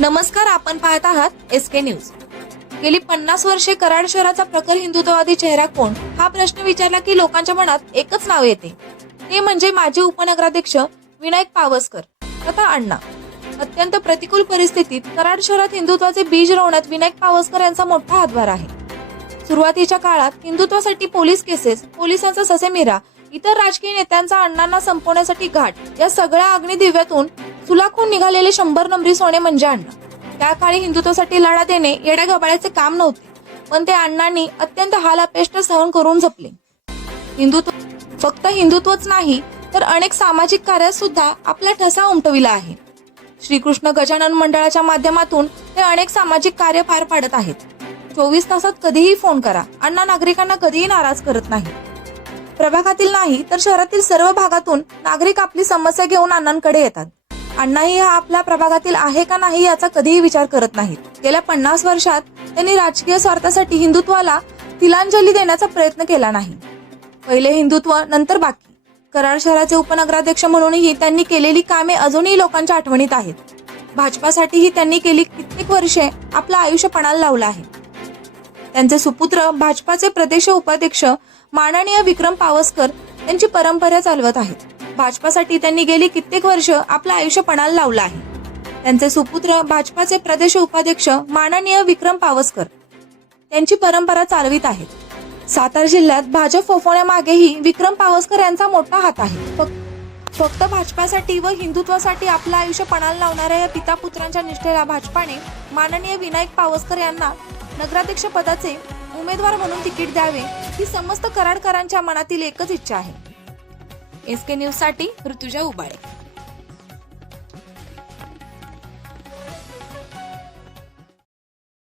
नमस्कार आपण पाहत आहात एस के न्यूज गेली पन्नास वर्षे कराड शहराचा प्रखर हिंदुत्ववादी चेहरा कोण? हा प्रश्न विचारला की लोकांच्या मनात एकच नाव येते. ते म्हणजे माजी उपनगराध्यक्ष विनायक पावसकर. तथा अण्णा. अत्यंत प्रतिकूल परिस्थितीत कराड शहरात हिंदुत्वाचे बीज रोवण्यात विनायक पावसकर यांचा मोठा हातभार आहे. सुरुवातीच्या काळात हिंदुत्वासाठी पोलीस केसेस पोलिसांचा ससेमिरा इतर राजकीय नेत्यांचा अण्णांना संपवण्यासाठी घाट या सगळ्या अग्निदिव्यातून चुलाखून निघालेले शंभर नंबरी सोने म्हणजे अण्णा त्या काळी हिंदुत्वासाठी लढा देणे येड्या गबाळ्याचे काम नव्हते. पण ते अण्णांनी अत्यंत हाल अपेष्ट सहन करून जपले. हिंदुत्व फक्त हिंदुत्वच नाही तर अनेक सामाजिक कार्यात सुद्धा आपला ठसा उमटविला आहे. श्रीकृष्ण गजानन मंडळाच्या माध्यमातून ते अनेक सामाजिक कार्य पार पाडत आहेत. चोवीस तासात कधीही फोन करा. अण्णा नागरिकांना कधीही नाराज करत नाही. प्रभागातील नाही तर शहरातील सर्व भागातून नागरिक आपली समस्या घेऊन अण्णांकडे येतात. अण्णाही हा आपल्या प्रभागातील आहे का नाही याचा कधीही विचार करत नाहीत. गेल्या पन्नास वर्षात त्यांनी राजकीय स्वार्थासाठी हिंदुत्वाला तिलांजली देण्याचा प्रयत्न केला नाही. पहिले हिंदुत्व नंतर बाकी. कराड शहराचे उपनगराध्यक्ष म्हणूनही त्यांनी केलेली कामे अजूनही लोकांच्या आठवणीत आहेत. भाजपासाठीही त्यांनी केली कित्येक वर्षे आपलं आयुष्य पणाला लावलं आहे. त्यांचे सुपुत्र भाजपाचे प्रदेश उपाध्यक्ष माननीय विक्रम पावसकर यांची परंपरा चालवत आहेत. भाजपासाठी त्यांनी गेली कित्येक वर्ष आपलं आयुष्य पणाला लावलं आहे. त्यांचे सुपुत्र भाजपाचे प्रदेश उपाध्यक्ष माननीय विक्रम पावसकर त्यांची परंपरा चालवित आहेत. सातारा जिल्ह्यात भाजप फोफवण्यामागेही विक्रम पावसकर यांचा मोठा हात आहे. फक्त भाजपासाठी व हिंदुत्वासाठी आपलं आयुष्य पणाला लावणाऱ्या या पिता पुत्रांच्या निष्ठेला भाजपाने माननीय विनायक पावसकर यांना नगराध्यक्ष पदाचे उमेदवार म्हणून तिकीट द्यावे ही समस्त कराडकरांच्या मनातील एकच इच्छा आहे. एस के न्यूजसाठी ऋतुजा उबाळे.